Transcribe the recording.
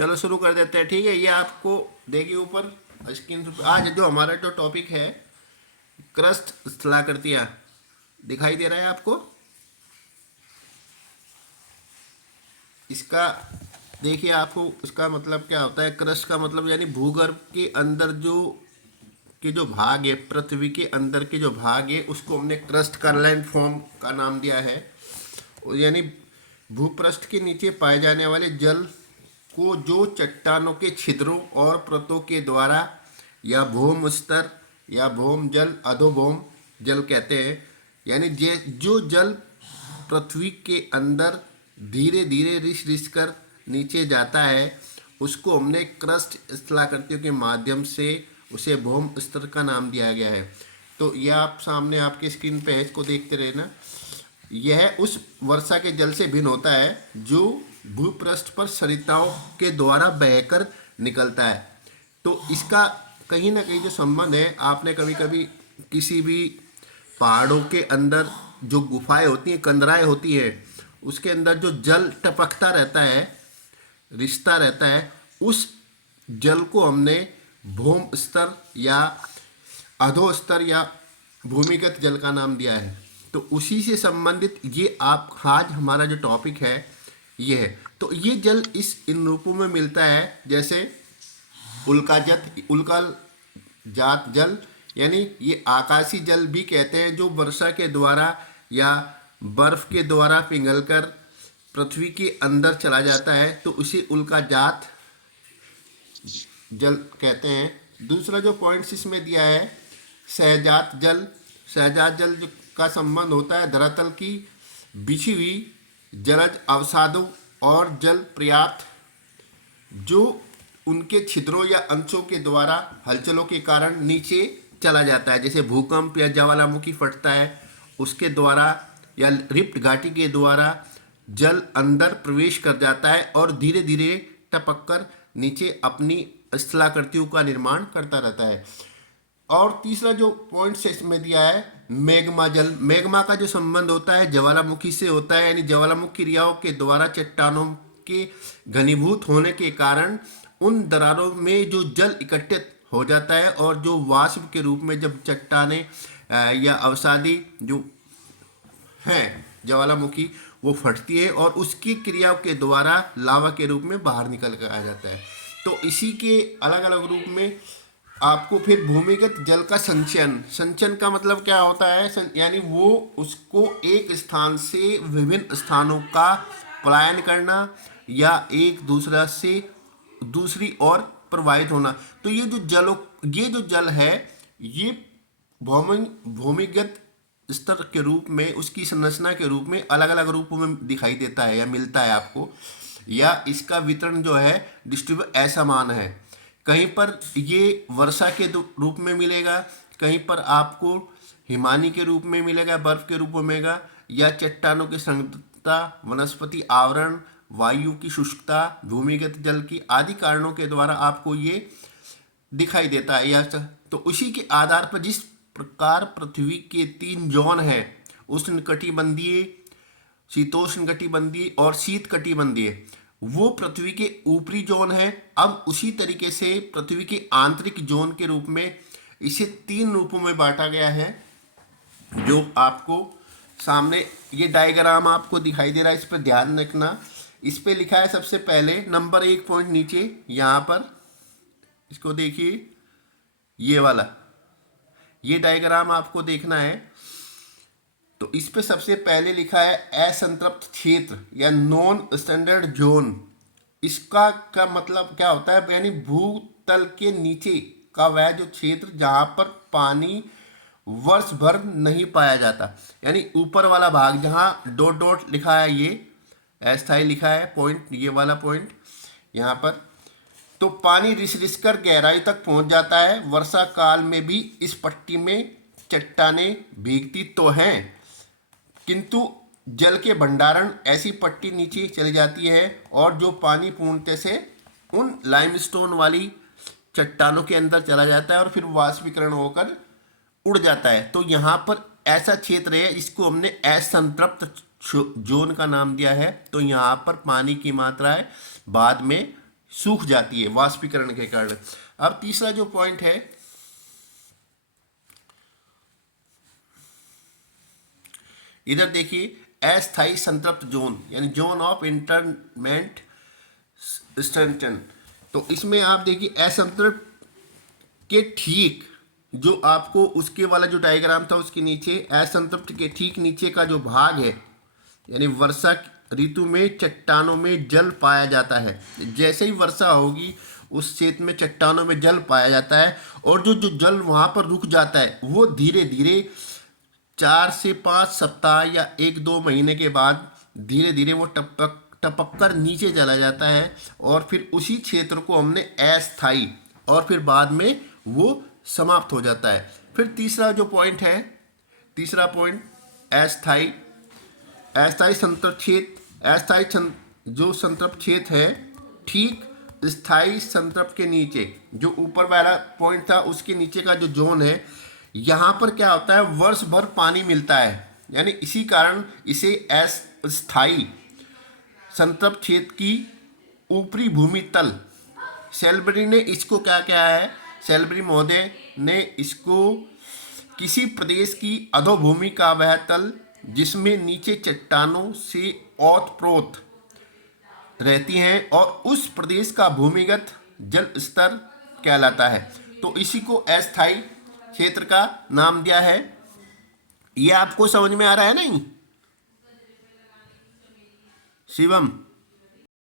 चलो शुरू कर देते हैं। ठीक है, ये आपको देखिए ऊपर स्क्रीन पर आज जो हमारा जो टॉपिक है क्रस्ट स्थलाकृतियाँ दिखाई दे रहा है आपको। इसका देखिए आपको इसका मतलब क्या होता है। क्रस्ट का मतलब यानी भूगर्भ के अंदर जो भाग है, पृथ्वी के अंदर के जो भाग है उसको हमने क्रस्ट का लैंड फॉर्म का नाम दिया है। यानी भूपृष्ठ के नीचे पाए जाने वाले जल को जो चट्टानों के छिद्रों और परतों के द्वारा या भौम स्तर या भौम जल अधोभौम जल कहते हैं। यानी जो जल पृथ्वी के अंदर धीरे धीरे रिस रिस कर नीचे जाता है उसको हमने क्रस्ट स्थलाकृतियों के माध्यम से उसे भौम स्तर का नाम दिया गया है। तो यह आप सामने आपके स्क्रीन पे है, इसको देखते रहना। यह उस वर्षा के जल से भिन्न होता है जो भूपृष्ठ पर सरिताओं के द्वारा बहकर निकलता है। तो इसका कहीं ना कहीं जो संबंध है, आपने कभी कभी किसी भी पहाड़ों के अंदर जो गुफाएं होती हैं, कंदराएं होती हैं, उसके अंदर जो जल टपकता रहता है, रिश्ता रहता है, उस जल को हमने भौम स्तर या अधो स्तर या भूमिगत जल का नाम दिया है। तो उसी से संबंधित ये आप आज हमारा जो टॉपिक है ये है। तो ये जल इन रूपों में मिलता है, जैसे उल्का जात जल, यानी ये आकाशीय जल भी कहते हैं, जो वर्षा के द्वारा या बर्फ के द्वारा पिघलकर पृथ्वी के अंदर चला जाता है, तो उसे उल्का जात जल कहते हैं। दूसरा जो पॉइंट्स इसमें दिया है सहजात जल। सहजात जल का संबंध होता है धरातल की बिछी हुई जलज अवसादों और जल पर्याप्त जो उनके छिद्रों या अंशों के द्वारा हलचलों के कारण नीचे चला जाता है। जैसे भूकंप या ज्वालामुखी फटता है उसके द्वारा या रिफ्ट घाटी के द्वारा जल अंदर प्रवेश कर जाता है और धीरे धीरे टपक कर नीचे अपनी स्थलाकृतियों का निर्माण करता रहता है। और तीसरा जो पॉइंट इसमें दिया है मैग्मा जल। मैग्मा का जो संबंध होता है ज्वालामुखी से होता है, यानी ज्वालामुखी क्रियाओं के द्वारा चट्टानों के घनीभूत होने के कारण उन दरारों में जो जल इकट्ठित हो जाता है और जो वाष्प के रूप में जब चट्टानें या अवसादी जो हैं ज्वालामुखी वो फटती है और उसकी क्रियाओं के द्वारा लावा के रूप में बाहर निकल कर आ जाता है। तो इसी के अलग अलग रूप में आपको फिर भूमिगत जल का संचयन का मतलब क्या होता है, यानी वो उसको एक स्थान से विभिन्न स्थानों का पलायन करना या एक दूसरा से दूसरी ओर प्रवाहित होना। तो ये जो जल है ये भूमिगत स्तर के रूप में उसकी संरचना के रूप में अलग अलग रूपों में दिखाई देता है या मिलता है आपको, या इसका वितरण जो है डिस्ट्रीब्यूट असमान है। कहीं पर ये वर्षा के रूप में मिलेगा, कहीं पर आपको हिमानी के रूप में मिलेगा, बर्फ के रूप में मिलेगा, या चट्टानों की संगतता, वनस्पति आवरण, वायु की शुष्कता, भूमिगत जल की आदि कारणों के द्वारा आपको ये दिखाई देता है। या तो उसी के आधार पर जिस प्रकार पृथ्वी के 3 जोन हैं, उष्णकटिबंधीय, शीतोष्णकटिबंधीय और शीतकटिबंधीय, वो पृथ्वी के ऊपरी जोन है। अब उसी तरीके से पृथ्वी के आंतरिक जोन के रूप में इसे 3 रूपों में बांटा गया है, जो आपको सामने ये डायग्राम आपको दिखाई दे रहा है, इस पर ध्यान रखना। इस पे लिखा है सबसे पहले नंबर 1 पॉइंट नीचे यहाँ पर, इसको देखिए, ये वाला ये डायग्राम आपको देखना है। तो इस पे सबसे पहले लिखा है असंतृप्त क्षेत्र या नॉन स्टैंडर्ड जोन। इसका क्या मतलब क्या होता है, यानी भूतल के नीचे का वह जो क्षेत्र जहाँ पर पानी वर्ष भर नहीं पाया जाता, यानी ऊपर वाला भाग जहाँ डॉट डॉट लिखा है, ये अस्थायी लिखा है पॉइंट, ये वाला पॉइंट यहाँ पर, तो पानी रिस रिस कर गहराई तक पहुँच जाता है। वर्षा काल में भी इस पट्टी में चट्टानें भीगती तो हैं, किंतु जल के भंडारण ऐसी पट्टी नीचे चली जाती है और जो पानी पूर्णतः से उन लाइमस्टोन वाली चट्टानों के अंदर चला जाता है और फिर वाष्पीकरण होकर उड़ जाता है। तो यहाँ पर ऐसा क्षेत्र है, इसको हमने असंतृप्त जोन का नाम दिया है। तो यहाँ पर पानी की मात्रा है बाद में सूख जाती है वाष्पीकरण के कारण। अब तीसरा जो पॉइंट है, इधर देखिए, अस्थायी संतृप्त जोन यानी जोन ऑफ इंटरमेंट स्टंटन। तो इसमें आप देखिए असंतृप्त के ठीक, जो आपको उसके वाला जो डायग्राम था उसके नीचे, असंतृप्त के ठीक नीचे का जो भाग है, यानी वर्षा ऋतु में चट्टानों में जल पाया जाता है। जैसे ही वर्षा होगी उस क्षेत्र में चट्टानों में जल पाया जाता है, और जो जो जल वहाँ पर रुक जाता है वो धीरे धीरे 4 से 5 सप्ताह या 1-2 महीने के बाद धीरे धीरे वो टपक टपक कर नीचे चला जाता है, और फिर उसी क्षेत्र को हमने अस्थायी, और फिर बाद में वो समाप्त हो जाता है। फिर तीसरा जो पॉइंट है, तीसरा पॉइंट अस्थायी अस्थायी संतृप्त क्षेत्र। जो संतृप्त क्षेत्र है ठीक स्थायी संतृप्त के नीचे, जो ऊपर वाला पॉइंट था उसके नीचे का जो जोन है, यहाँ पर क्या होता है, वर्ष भर पानी मिलता है, यानी इसी कारण इसे अस्थायी संतृप्त क्षेत्र की ऊपरी भूमि तल, सेल्बरी ने इसको क्या क्या है, सेल्बरी महोदय ने इसको किसी प्रदेश की अधोभूमि का वह तल जिसमें नीचे चट्टानों से ओतप्रोत रहती हैं और उस प्रदेश का भूमिगत जल स्तर कहलाता है। तो इसी को अस्थायी क्षेत्र का नाम दिया है। ये आपको समझ में आ रहा है नहीं शिवम?